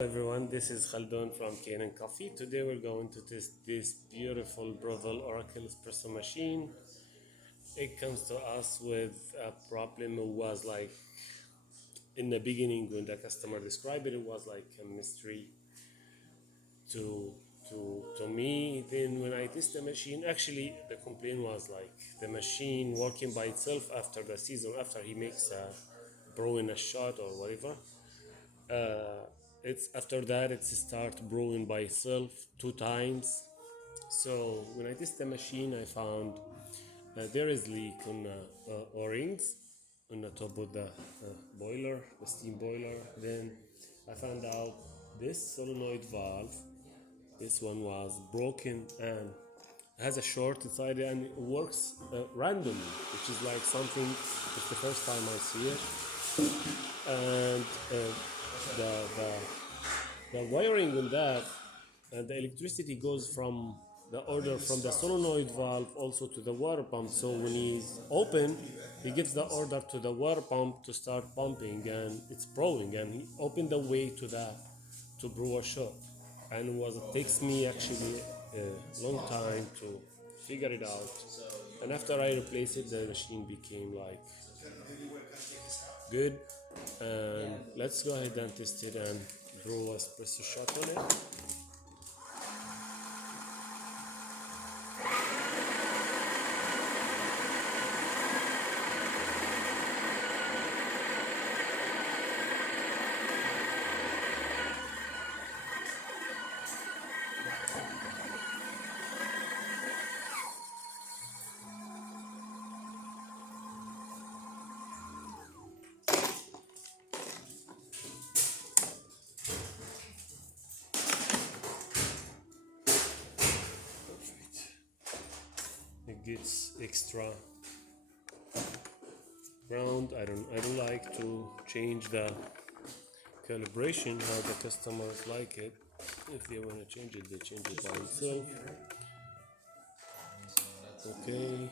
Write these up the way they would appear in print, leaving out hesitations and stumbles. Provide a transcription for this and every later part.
Everyone, this is Khaldun from Kanen Coffee. Today we're going to test this beautiful Breville Oracle espresso machine. It comes to us with a problem. It was like in the beginning when the customer described it, it was like a mystery to to me. Then when I test the machine, actually the complaint was like the machine working by itself after the season, after he makes a brewing a shot or whatever. It's after that it start brewing by itself 2 times. So when I test the machine, I found there is leak on O-rings on the top of the boiler, the steam boiler. Then I found out this solenoid valve, this one was broken and has a short inside it, and it works randomly, which is like something. It's the first time I see it, and the the the wiring on that, and the electricity goes from the order from the solenoid valve also to the water pump. So when he's open, he gives the order to the water pump to start pumping, and it's brewing, and he opened the way to brew a shot. And it takes me actually a long time to figure it out. And after I replaced it, the machine became like good. And let's go ahead and test it and brew a espresso shot on it. It gets extra round. I don't like to change the calibration how the customers like it. If they want to change it, they change it by itself. Okay.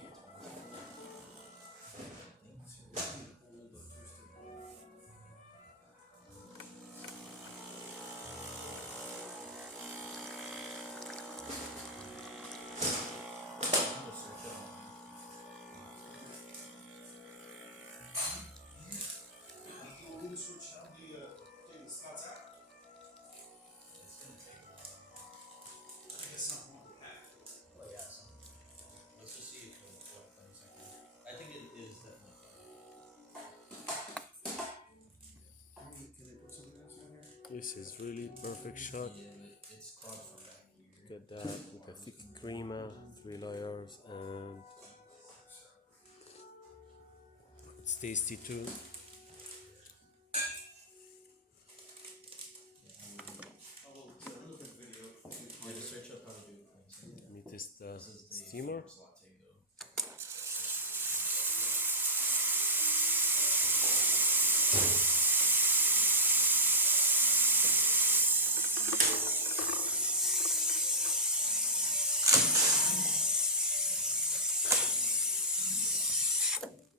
This is really perfect shot. Get that with a thick creamer, 3 layers, and it's tasty too. Let me test the steamer.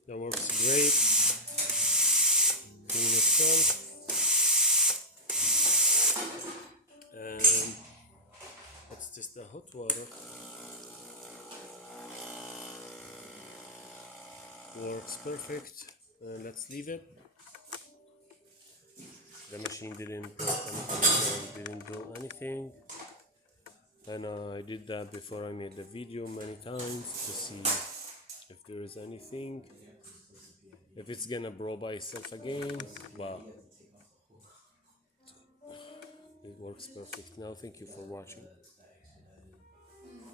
That works great. Clean itself. And let's test the hot water. Works perfect. And let's leave it. The machine didn't do anything. And I did that before I made the video many times to see if there is anything. If it's gonna brew by itself again, well, it works perfect. Now, thank you for watching.